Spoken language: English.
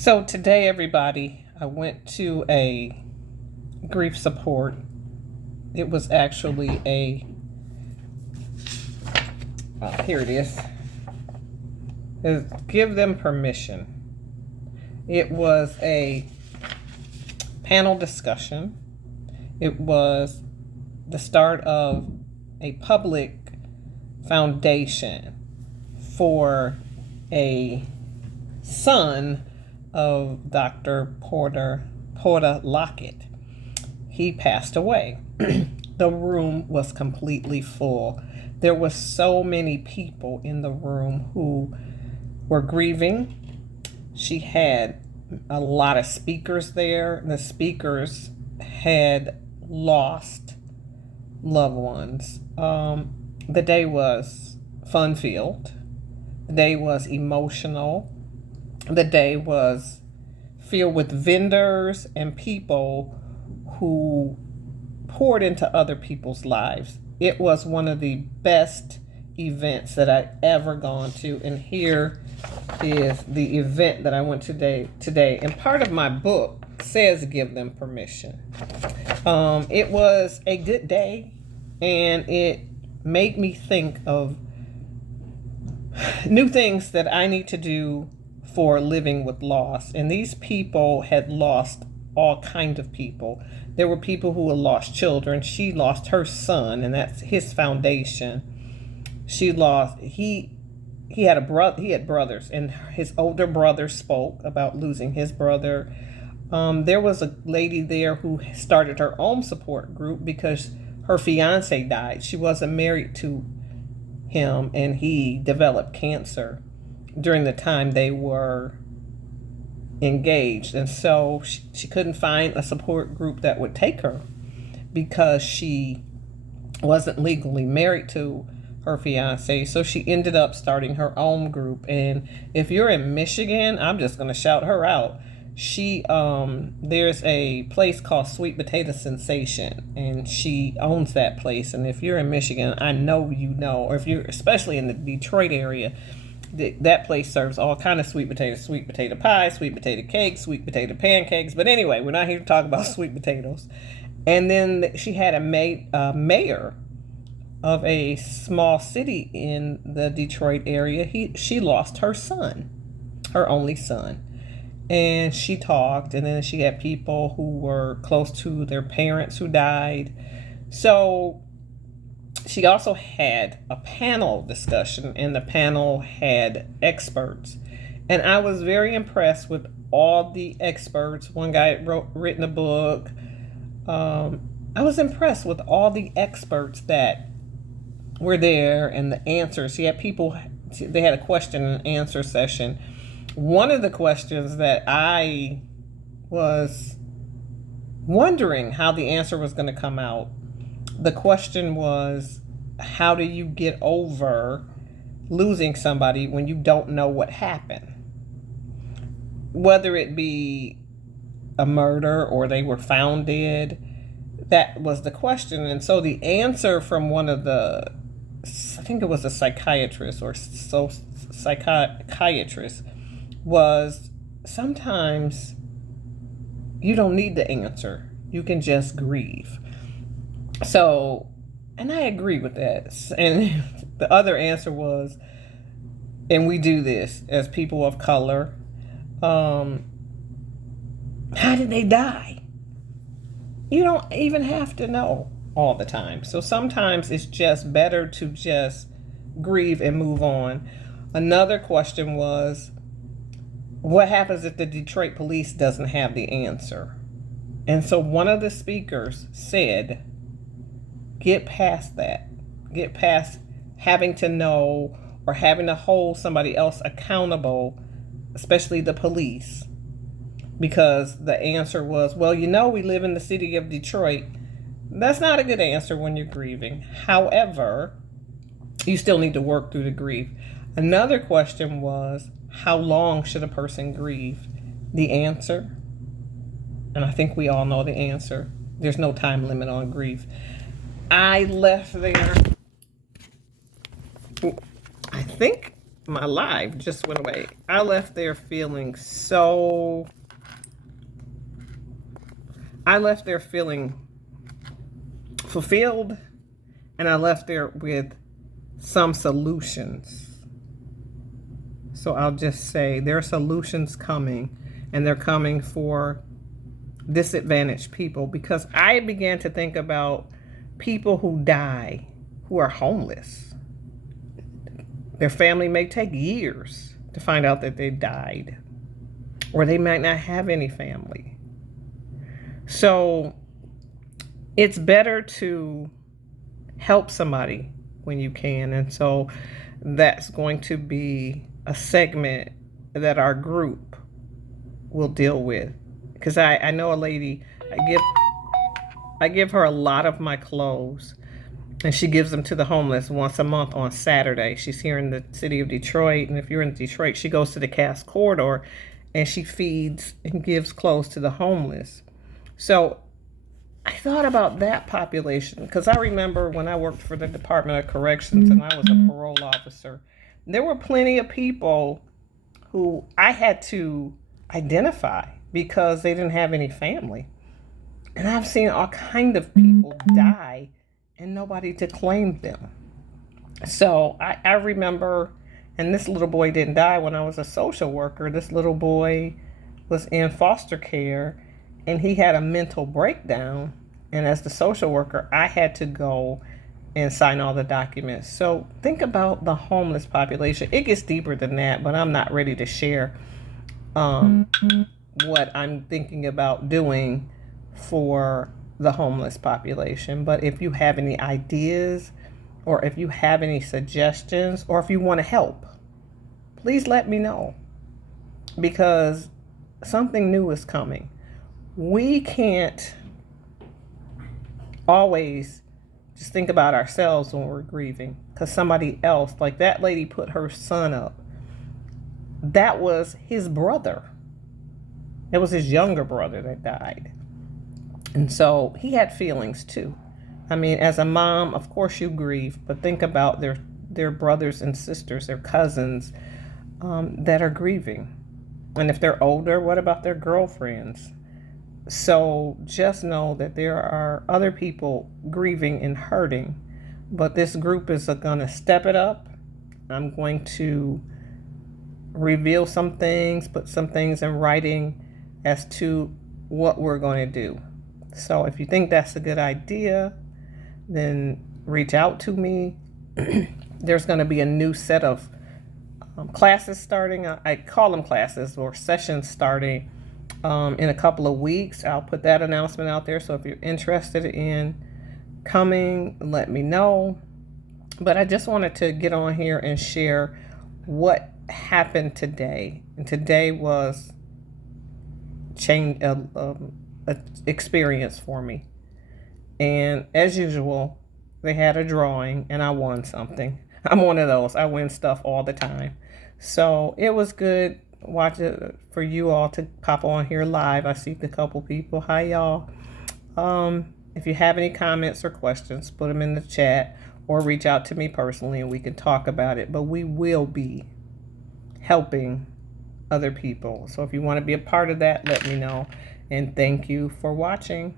So today, everybody, I went to a grief support. It was actually here it is. Give them permission. It was a panel discussion. It was the start of a public foundation for a son of Dr. Porter Lockett. He passed away. The room was completely full. There were so many people in the room who were grieving. She had a lot of speakers there. The speakers had lost loved ones. The day was fun-filled. The day was emotional. The day was filled with vendors and people who poured into other people's lives. It was one of the best events that I'd ever gone to. And here is the event that I went to today. And part of my book says give them permission. It was a good day, and it made me think of new things that I need to do for living with loss. And these people had lost all kinds of people. There were people who had lost children. She lost her son, and that's his foundation. He had brothers, and his older brother spoke about losing his brother. There was a lady there who started her own support group because her fiance died. She wasn't married to him, and he developed cancer during the time they were engaged. And so she couldn't find a support group that would take her because she wasn't legally married to her fiance. So she ended up starting her own group. And if you're in Michigan, I'm just going to shout her out. There's a place called Sweet Potato Sensation, and she owns that place. And if you're in Michigan, I know you know, or if you're especially in the Detroit area, that place serves all kind of sweet potato pie, sweet potato cakes, sweet potato pancakes. But anyway, we're not here to talk about sweet potatoes. And then she had a mayor of a small city in the Detroit area. She lost her son, her only son. And she talked, and then she had people who were close to their parents who died. So she also had a panel discussion, and the panel had experts. And I was very impressed with all the experts. One guy had written a book. I was impressed with all the experts that were there and the answers. They had a question and answer session. One of the questions that I was wondering how the answer was going to come out, the question was, how do you get over losing somebody when you don't know what happened? Whether it be a murder or they were found dead, that was the question. And so the answer from one of the, I think it was a psychiatrist or psychiatrist, was sometimes you don't need the answer. You can just grieve. So, and I agree with that. And the other answer was, and we do this as people of color, how did they die? You don't even have to know all the time. So sometimes it's just better to just grieve and move on. Another question was, what happens if the Detroit police doesn't have the answer? And so one of the speakers said, get past that. Get past having to know or having to hold somebody else accountable, especially the police. Because the answer was, well, we live in the city of Detroit. That's not a good answer when you're grieving. However, you still need to work through the grief. Another question was, how long should a person grieve? The answer, and I think we all know the answer, there's no time limit on grief. I left there, I think my live just went away. I left there feeling so. I left there feeling fulfilled, and I left there with some solutions. So I'll just say there are solutions coming, and they're coming for disadvantaged people, because I began to think about people who die, who are homeless. Their family may take years to find out that they died, or they might not have any family. So it's better to help somebody when you can. And so that's going to be a segment that our group will deal with. Because I know a lady, I give her a lot of my clothes, and she gives them to the homeless once a month on Saturday. She's here in the city of Detroit, and if you're in Detroit, she goes to the Cass Corridor, and she feeds and gives clothes to the homeless. So I thought about that population, because I remember when I worked for the Department of Corrections and I was a parole officer, there were plenty of people who I had to identify because they didn't have any family. And I've seen all kind of people die and nobody to claim them. So I remember, and this little boy didn't die when I was a social worker. This little boy was in foster care, and he had a mental breakdown. And as the social worker, I had to go and sign all the documents. So think about the homeless population. It gets deeper than that, but I'm not ready to share what I'm thinking about doing for the homeless population. But if you have any ideas, or if you have any suggestions, or if you want to help, please let me know, because something new is coming. We can't always just think about ourselves when we're grieving, because somebody else, like that lady put her son up. That was his brother. It was his younger brother that died. And so he had feelings too. I mean, as a mom, of course you grieve, but think about their brothers and sisters, their cousins that are grieving. And if they're older, what about their girlfriends? So just know that there are other people grieving and hurting, but this group is going to step it up. I'm going to reveal some things, put some things in writing as to what we're going to do. So if you think that's a good idea, then reach out to me. There's going to be a new set of classes starting. I call them classes or sessions starting in a couple of weeks. I'll put that announcement out there. So if you're interested in coming, let me know. But I just wanted to get on here and share what happened today. And today was change experience for me. And as usual, they had a drawing and I won something. I'm one of those. I win stuff all the time. So it was good. Watch it for you all to pop on here live. I see a couple people. Hi y'all. If you have any comments or questions, put them in the chat or reach out to me personally and we can talk about it. But we will be helping other people. So if you want to be a part of that, let me know. And thank you for watching.